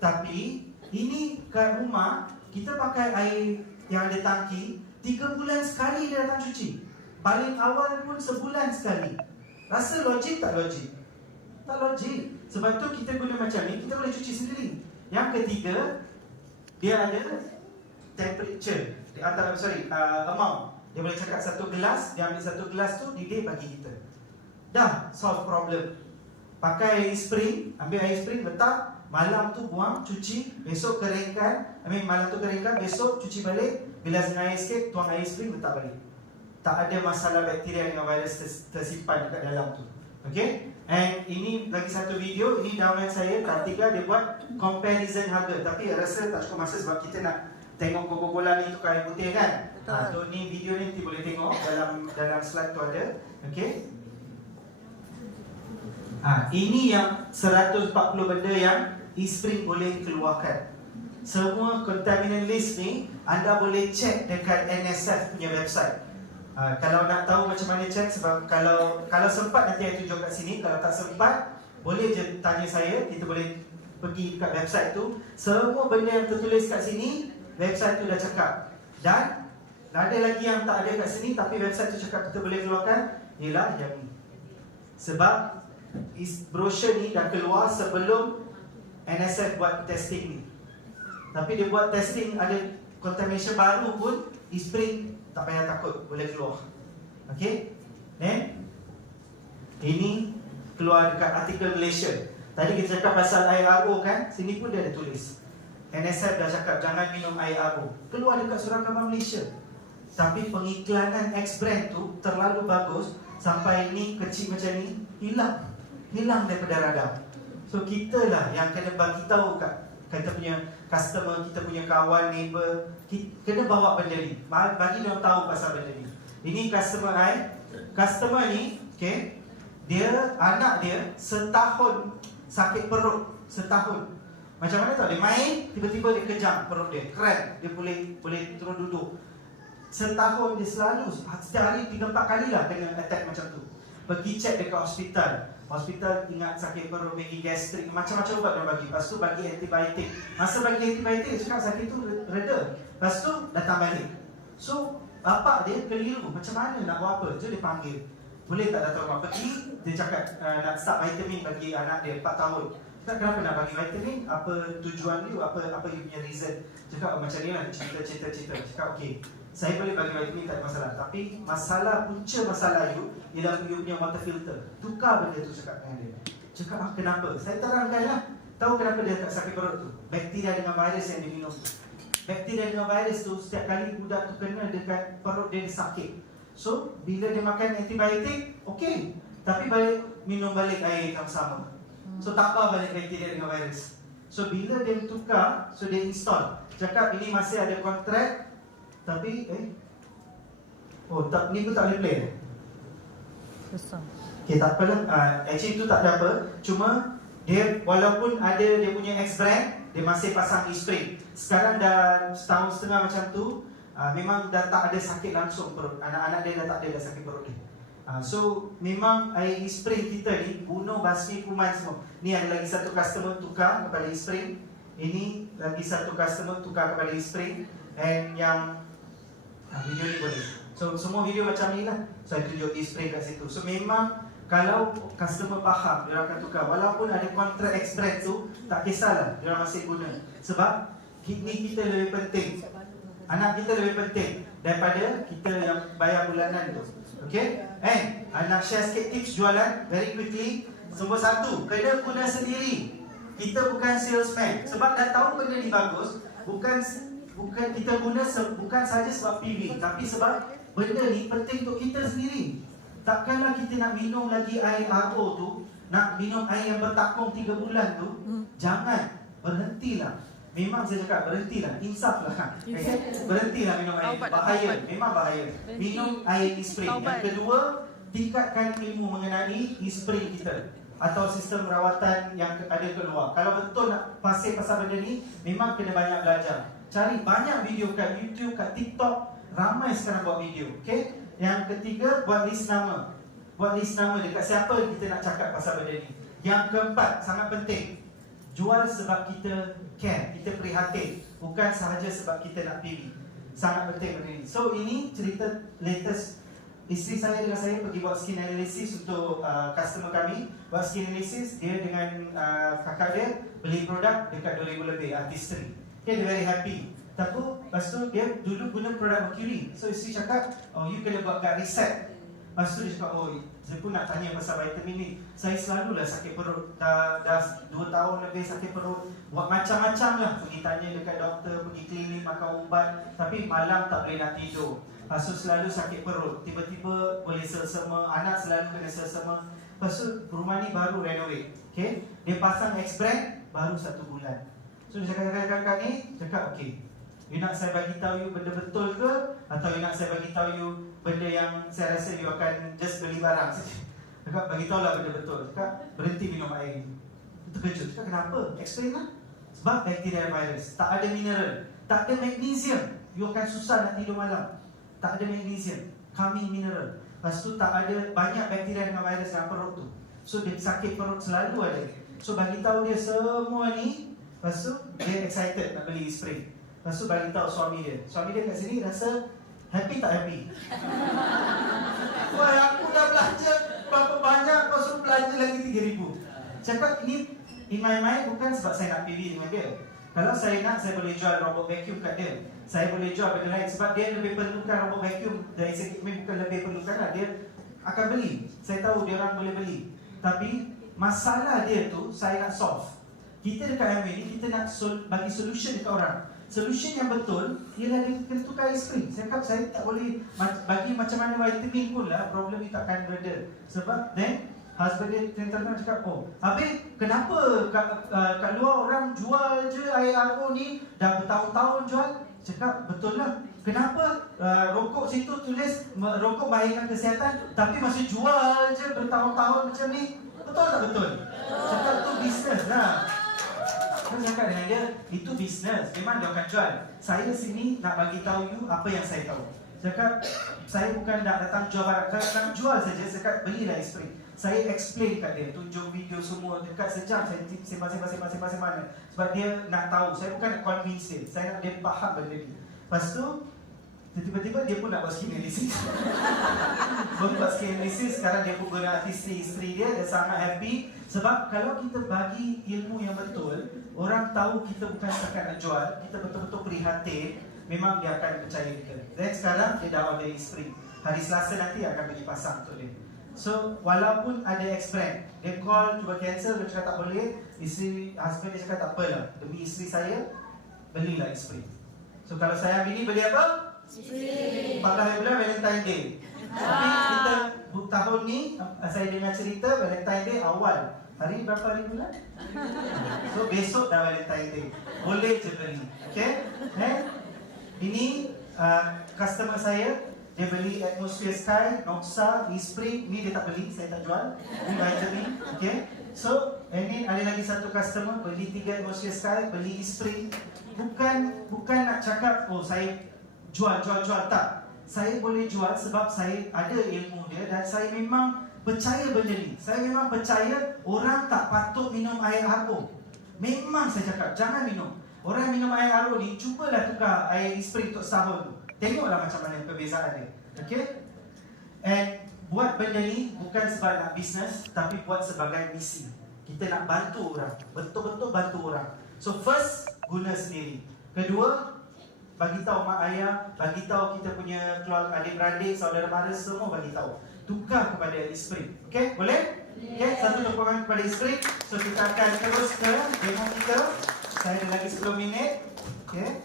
Tapi ini kat rumah, kita pakai air yang ada tangki 3 bulan sekali dia datang cuci. Paling awal pun sebulan sekali. Rasa logik tak logik? Tak logik. Sebab tu kita guna macam ni, kita boleh cuci sendiri. Yang ketiga, dia ada temperature, amount. Dia boleh cakap 1 gelas, dia ambil 1 gelas tu, dia bagi kita. Dah solve problem. Pakai air spring, ambil air spring, letak, malam tu buang, cuci, besok keringkan, malam tu keringkan, besok cuci balik, bilas dengan air sikit, tuang air spring, letak balik. Tak ada masalah bakteria dengan virus tersimpan dekat dalam tu. Okay? And ini lagi satu video, ini download saya, tahap 3, dia buat comparison harga. Tapi rasa tak cukup masa sebab kita nak tengok Coca-Cola ni tukar air putih kan. So ni video ni nanti boleh tengok dalam slide tu ada. Okay? Ini yang 140 benda yang eSpring boleh keluarkan. Semua contaminant list ni anda boleh check dekat NSF punya website. Kalau nak tahu macam mana check, sebab kalau sempat nanti saya tunjuk kat sini. Kalau tak sempat, boleh je tanya saya. Kita boleh pergi kat website tu. Semua benda yang tertulis kat sini, website tu dah cakap. Dan ada lagi yang tak ada kat sini, tapi website tu cakap kita boleh keluarkan, ialah yang ni. Sebab brochure ni dah keluar sebelum NSF buat testing ni. Tapi dia buat testing, ada contamination baru pun, eSpring tak payah takut, boleh keluar. Okay? Ini keluar dekat artikel Malaysia. Tadi kita cakap pasal air RO kan, sini pun dia ada tulis. NSF dah cakap jangan minum air RO. Keluar dekat surat khabar Malaysia. Tapi pengiklanan X-brand tu terlalu bagus sampai ni kecil macam ni hilang daripada radar. So kita lah yang kena bagi tahu kat kita punya customer, kita punya kawan, neighbor, kena bawa benda ni, bagi dia tahu pasal benda ni. Ini customer customer ni, okay, dia anak dia setahun sakit perut, setahun. Macam mana tahu? Dia main, tiba-tiba dia kejang perut dia, cramp, dia boleh turun duduk. Setahun dia selalu, setiap hari 3-4 kali lah kena attack macam tu. Pergi check dekat hospital ingat sakit perut, bagi gastrik, macam-macam ubat dia bagi. Lepas tu bagi antibiotik. Masa bagi antibiotik, dia cakap sakit tu reda. Lepas tu datang balik. So bapak dia keliru, macam mana nak buat apa? So dia panggil, boleh tak datang rumah? Pergi, dia cakap nak start vitamin bagi anak dia 4 tahun. Cakap kenapa nak bagi vitamin? Apa tujuan dia? Apa you punya reason? Cakap macam ni lah, cerita. Cakap okey, saya boleh bagi vitamin, tak ada masalah. Tapi punca masalah you ialah you punya water filter. Tukar benda tu, cakap dengan dia. Cakap kenapa? Saya terangkan lah. Tahu kenapa dia tak sakit perut tu? Bakteria dengan virus yang dia minum. Bakteria dengan virus tu, setiap kali budak tu kena dekat perut dia sakit. So bila dia makan antibiotik, okey, tapi balik minum balik air yang sama. So tambah balik bakteria dengan virus. So bila dia tukar, so dia install. Cakap ini masih ada kontrak. Tapi ni pun tak boleh play. Okay, tak apalah. Actually tu tak ada apa. Cuma dia walaupun ada dia punya X-brand, dia masih pasang eSpring. Sekarang dah setahun setengah macam tu, memang dah tak ada sakit langsung perut. Anak-anak dia dah tak ada sakit perut dia. So memang air eSpring kita ni bunuh basmi kuman semua. Ni ada lagi satu customer tukar kepada eSpring. Ini lagi satu customer tukar kepada eSpring. And yang video ni boleh. So semua video macam ni lah. So saya tunjuk eSpring kat situ. So memang kalau customer faham, dia akan tukar. Walaupun ada kontrak X-brand tu, tak kisahlah, dia masih guna. Sebab kidney kita lebih penting, anak kita lebih penting daripada kita yang bayar bulanan tu. Okay? And nak share sikit tips jualan very quickly. Nombor 1, kena guna sendiri. Kita bukan salesman. Sebab dah tahu benda ni bagus, bukan kita guna bukan saja sebab PV, tapi sebab benda ni penting untuk kita sendiri. Takkanlah kita nak minum lagi air RO tu, nak minum air yang bertakung 3 bulan tu. Jangan, berhentilah. Memang saya cakap berhentilah, insaflah. Berhentilah minum air, bahaya, memang bahaya. Minum air eSpring. Yang kedua, tingkatkan ilmu mengenai eSpring kita atau sistem rawatan yang ada keluar. Kalau betul nak pasal benda ni, memang kena banyak belajar. Cari banyak video kat YouTube, kat TikTok. Ramai sekarang buat video, okay? Yang ketiga, buat list nama. Buat list nama dekat siapa kita nak cakap pasal benda ni. Yang keempat, sangat penting, jual sebab kita care, kita prihatin, bukan sahaja sebab kita nak PV. Sangat penting benda ni. So ini cerita latest. Isteri saya dengan saya pergi buat skin analysis untuk customer kami. Buat skin analysis, dia dengan kakak dia beli produk dekat 2,000 lebih, Artistry. Okay, dia very happy. Tapi lepas tu dia dulu guna produk Mercury. So isteri cakap, oh you kena buat kat reset. Lepas tu dia cakap, oh saya pun nak tanya pasal vitamin ni. Saya selalulah sakit perut, dah 2 tahun lebih sakit perut. Buat macam-macam lah, pergi tanya dekat doktor, pergi klinik, makan ubat. Tapi malam tak boleh nak tidur. Lepas tu selalu sakit perut, tiba-tiba boleh selsema, anak selalu kena selsema. Lepas tu rumah ni baru renovate, okay? Dia pasang X-brand baru 1 bulan. So dia cakap ni, cakap okay, you nak saya bagi tahu you benda betul ke, atau you nak saya bagi tahu you benda yang saya rasa you akan just beli barang saja. Cakap bagi tahu lah benda betul. Cakap berhenti minum air ni. Terkejut. Cakap kenapa? Explain lah. Sebab bakteria virus, tak ada mineral, tak ada magnesium, you akan susah nak tidur malam. Tak ada magnesium, kami mineral. Lepas tu tak ada banyak bakteria dengan virus dalam perut tu. So dia sakit perut selalu ada. So bagi tahu dia semua ni. Lepas tu dia excited nak beli spray. Lepas tu bagi tahu suami dia. Suami dia kat sini rasa happy tak happy? Wah, aku dah belanja berapa banyak, kau suruh belanja lagi 3,000. Cakap ini in my mind bukan sebab saya nak PV dengan dia. Kalau saya nak, saya boleh jual robot vacuum kat dia. Saya boleh jual benda lain sebab dia lebih perlukan robot vacuum. Dari segi bukan lebih perlukan lah, dia akan beli. Saya tahu dia orang boleh beli. Tapi masalah dia tu saya nak solve. Kita dekat MA ni kita nak bagi solution dekat orang. Solution yang betul ialah dia kena tukar isteri. Saya cakap saya tak boleh bagi macam mana vitamin pun lah, problem ni takkan reda. Sebab then husband dia tentang cakap, oh habis kenapa kat luar orang jual je air RO ni dah bertahun-tahun jual? Cakap betul lah. Kenapa rokok situ tulis rokok bahayakan kesihatan, tapi masih jual je bertahun-tahun macam ni? Betul tak betul? Cakap tu bisnes lah. Saya cakap dengan dia, itu bisnes, memang dia akan jual. Saya sini nak bagi tahu you apa yang saya tahu. Cakap, saya bukan nak datang jual barang, nak jual saja. Cakap, belilah isteri. Saya explain kat dia, tunjuk video semua dekat sejam. Saya sembang. Sebab dia nak tahu, saya bukan nak convince dia, saya nak dia faham benda ni. Lepas tu, tiba-tiba dia pun nak buat skin analysis. Buat skin analysis, sekarang dia pun guna isteri dia, dia sangat happy. Sebab kalau kita bagi ilmu yang betul, orang tahu kita bukan setakat nak jual, kita betul-betul prihatin, memang dia akan percaya kita. Dan sekarang dia dah order isteri. Hari Selasa nanti akan pergi pasang untuk dia. So, walaupun ada X-brand, dia call, cuba cancel, dia cakap tak boleh. Isteri, husband dia cakap tak apalah, demi isteri saya, belilah isteri. So, kalau saya bini, beli apa? Isteri. 14 bulan Valentine Day. Tapi kita tahun ni, saya dengar cerita Valentine Day awal. Hari berapa hari bulan? So besok dah Valentine Day. Boleh je beli. Okay? Ini customer saya, dia beli Atmosphere Sky, Noxa, Esprit. Ni dia tak beli, saya tak jual. Ni vitamin. Okay? So, ini ada lagi satu customer beli 3 Atmosphere Sky, beli Esprit. Bukan nak cakap, oh saya jual, tak. Saya boleh jual sebab saya ada ilmu dia dan saya memang percaya benda ni. Saya memang percaya orang tak patut minum air RO. Memang saya cakap, jangan minum. Orang yang minum air RO ni, cubalah tukar air Esprit untuk setahun. Tengoklah macam mana perbezaan dia. Okay? And buat benda ni bukan sebab nak bisnes, tapi buat sebagai misi. Kita nak bantu orang. Betul-betul bantu orang. So first, guna sendiri. Kedua, bagi tahu mak ayah, bagi tahu kita punya keluarga, adik-beradik, saudara mara, semua bagi tahu. Tukar kepada Esprit. Okey, boleh? Okey, satu dukungan kepada Esprit. So kita akan terus ke demo kita. Saya ada lagi 10 minit. Okey.